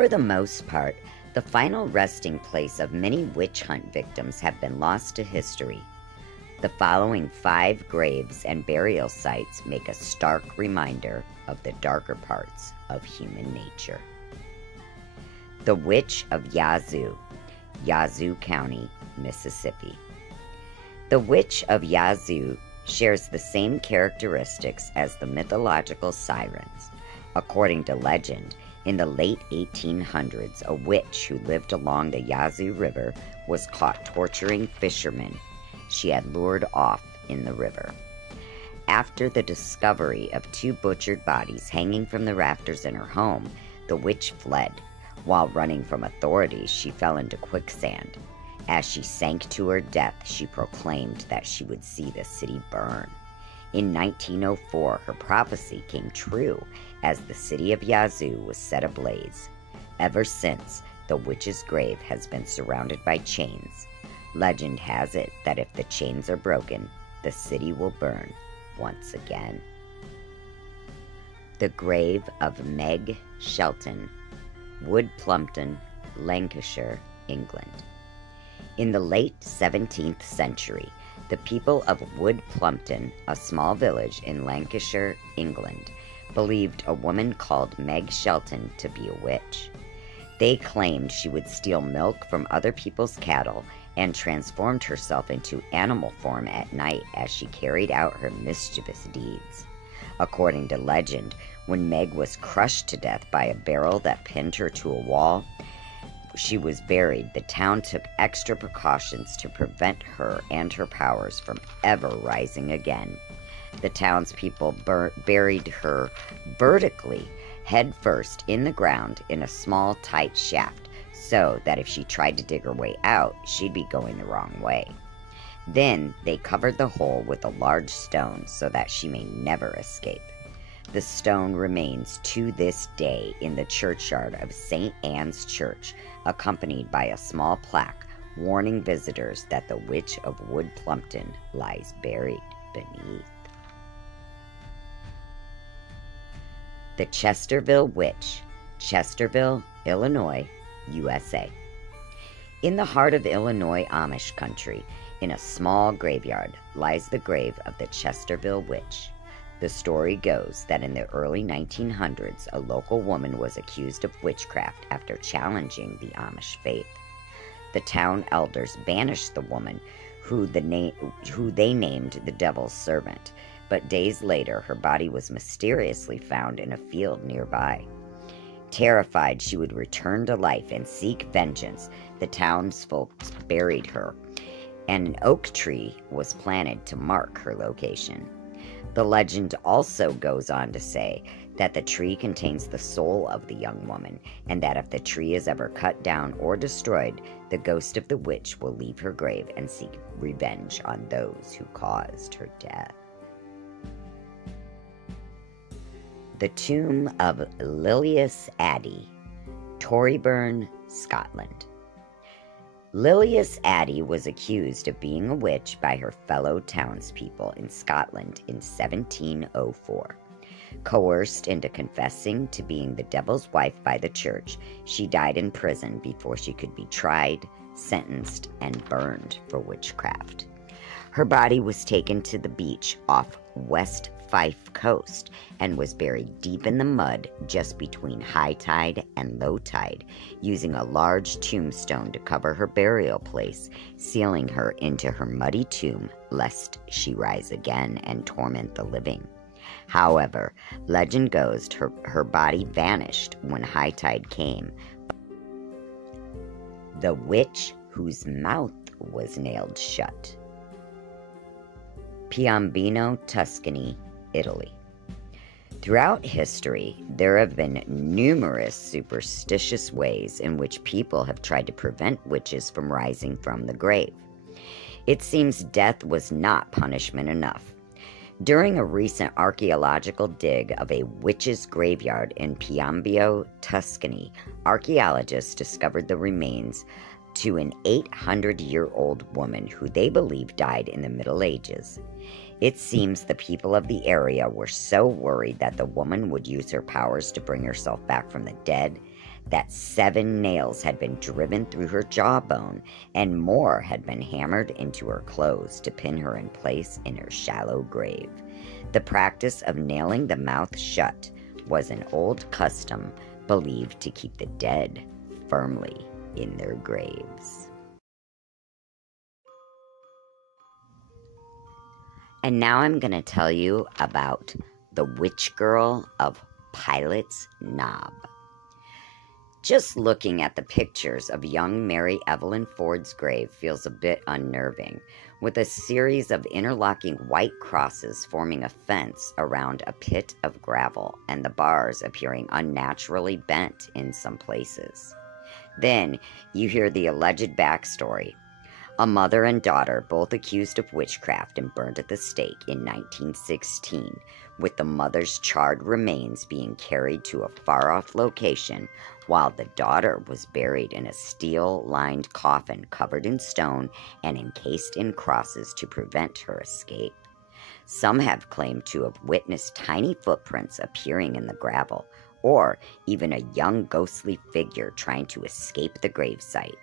For the most part, the final resting place of many witch hunt victims have been lost to history. The following 5 graves and burial sites make a stark reminder of the darker parts of human nature. The Witch of Yazoo, Yazoo County, Mississippi. The Witch of Yazoo shares the same characteristics as the mythological sirens. According to legend, in the late 1800s, a witch who lived along the Yazoo River was caught torturing fishermen she had lured off in the river. After the discovery of 2 butchered bodies hanging from the rafters in her home, the witch fled. While running from authorities, she fell into quicksand. As she sank to her death, she proclaimed that she would see the city burn. In 1904, her prophecy came true as the city of Yazoo was set ablaze. Ever since, the witch's grave has been surrounded by chains. Legend has it that if the chains are broken, the city will burn once again. The grave of Meg Shelton, Wood Plumpton, Lancashire, England. In the late 17th century, the people of Wood Plumpton, a small village in Lancashire, England, believed a woman called Meg Shelton to be a witch. They claimed she would steal milk from other people's cattle and transformed herself into animal form at night as she carried out her mischievous deeds. According to legend, when Meg was crushed to death by a barrel that pinned her to a wall, she was buried. The town took extra precautions to prevent her and her powers from ever rising again. The townspeople buried her vertically, head first in the ground in a small, tight shaft, so that if she tried to dig her way out, she'd be going the wrong way. Then they covered the hole with a large stone so that she may never escape. The stone remains to this day in the churchyard of St. Anne's Church, accompanied by a small plaque warning visitors that the Witch of Wood Plumpton lies buried beneath. The Chesterville Witch, Chesterville, Illinois, USA. In the heart of Illinois Amish country, in a small graveyard, lies the grave of the Chesterville Witch. The story goes that in the early 1900s, a local woman was accused of witchcraft after challenging the Amish faith. The town elders banished the woman, who they named the Devil's Servant, but days later her body was mysteriously found in a field nearby. Terrified she would return to life and seek vengeance, the townsfolk buried her, and an oak tree was planted to mark her location. The legend also goes on to say that the tree contains the soul of the young woman, and that if the tree is ever cut down or destroyed, the ghost of the witch will leave her grave and seek revenge on those who caused her death. The Tomb of Lilias Addy, Torryburn, Scotland. Lilias Addy was accused of being a witch by her fellow townspeople in Scotland in 1704. Coerced into confessing to being the devil's wife by the church, she died in prison before she could be tried, sentenced, and burned for witchcraft. Her body was taken to the beach off West Fife coast and was buried deep in the mud just between high tide and low tide, using a large tombstone to cover her burial place, sealing her into her muddy tomb lest she rise again and torment the living. However, legend goes her body vanished when high tide came. The witch whose mouth was nailed shut. Piombino, Tuscany, Italy. Throughout history, there have been numerous superstitious ways in which people have tried to prevent witches from rising from the grave. It seems death was not punishment enough. During a recent archaeological dig of a witch's graveyard in Piombino, Tuscany, archaeologists discovered the remains to an 800-year-old woman who they believe died in the Middle Ages. It seems the people of the area were so worried that the woman would use her powers to bring herself back from the dead that 7 nails had been driven through her jawbone and more had been hammered into her clothes to pin her in place in her shallow grave. The practice of nailing the mouth shut was an old custom believed to keep the dead firmly in their graves. And now I'm going to tell you about the witch girl of Pilot's Knob. Just looking at the pictures of young Mary Evelyn Ford's grave feels a bit unnerving, with a series of interlocking white crosses forming a fence around a pit of gravel, and the bars appearing unnaturally bent in some places. Then you hear the alleged backstory. A mother and daughter, both accused of witchcraft and burned at the stake in 1916, with the mother's charred remains being carried to a far-off location, while the daughter was buried in a steel-lined coffin covered in stone and encased in crosses to prevent her escape. Some have claimed to have witnessed tiny footprints appearing in the gravel, or even a young ghostly figure trying to escape the gravesite.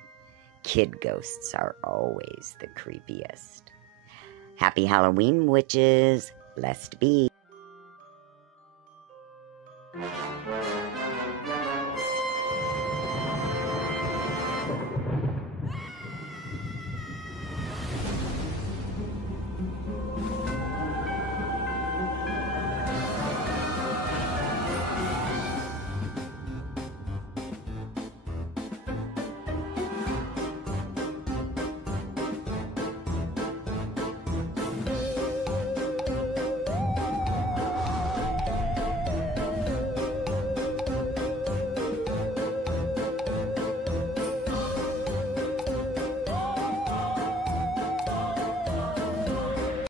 Kid ghosts are always the creepiest. Happy Halloween, witches! Blessed be!